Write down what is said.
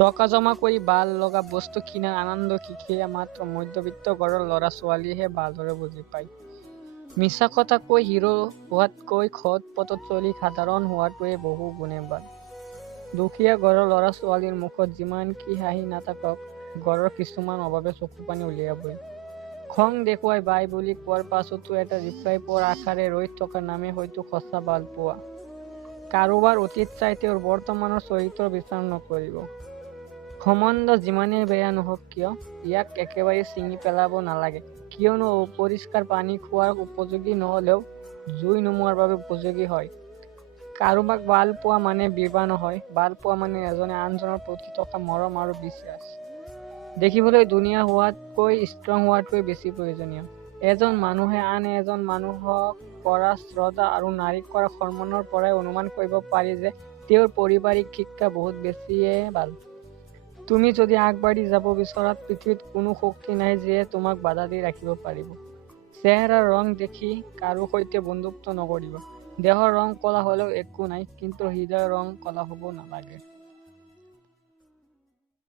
টকা জমা কৰি ভাল লগা বস্তু কিনাৰ আনন্দ কি সেয়া মাত্ৰ মধ্যবিত্ত ঘৰৰ ল'ৰা ছোৱালীয়েহে ভালদৰে বুজি পায়। মিছা কথা কৈ হিৰো হোৱাতকৈ সৎ পথত চলি সাধাৰণ হোৱাটোৱে বহু গুণে ভাল। দুখীয়া ঘৰৰ ল'ৰা ছোৱালীৰ মুখত যিমান কি হাঁহি নাথাকক, ঘৰৰ কিছুমান অভাৱে চকু পানী উলিয়াবই। খং দেখুৱাই বাই বুলি কোৱাৰ পাছতো এটা ৰিপ্লাই পোৱাৰ আশাৰে ৰৈ থকাৰ নামে হয়তো সঁচা ভাল পোৱা। কাৰোবাৰ অতীত চাই তেওঁৰ বৰ্তমানৰ চৰিত্ৰ বিচাৰ নকৰিব। সম্বন্ধ যিমানেই বেয়া নহওক কিয়, ইয়াক একেবাৰে ছিঙি পেলাব নালাগে, কিয়নো অপৰিষ্কাৰ পানী খোৱাৰ উপযোগী নহ'লেও জুই নুমুৱাৰ বাবে উপযোগী হয়। কাৰোবাক ভাল পোৱা মানে বিবাহ নহয়, ভাল পোৱা মানে এজনে আনজনৰ প্ৰতি থকা মৰম আৰু বিশ্বাস। দেখিবলৈ ধুনীয়া হোৱাতকৈ ষ্ট্ৰং হোৱাটোৱে বেছি প্ৰয়োজনীয়। এজন মানুহে আন এজন মানুহক কৰা শ্ৰদ্ধা আৰু নাৰীক কৰা সন্মানৰ পৰাই অনুমান কৰিব পাৰি যে তেওঁৰ পাৰিবাৰিক শিক্ষা বহুত বেছিয়ে ভাল। তুমি যদি আগবাঢ়ি যাব বিচৰা, পৃথিৱীত কোনো শক্তি নাই যিয়ে তোমাক বাধা দি ৰাখিব পাৰিব। চেহেৰাৰ ৰং দেখি কাৰো সৈতে বন্ধুত্ব নকৰিবা। দেহৰ ৰং ক'লা হ'লেও একো নাই, কিন্তু হৃদয়ৰ ৰং ক'লা হ'ব নালাগে।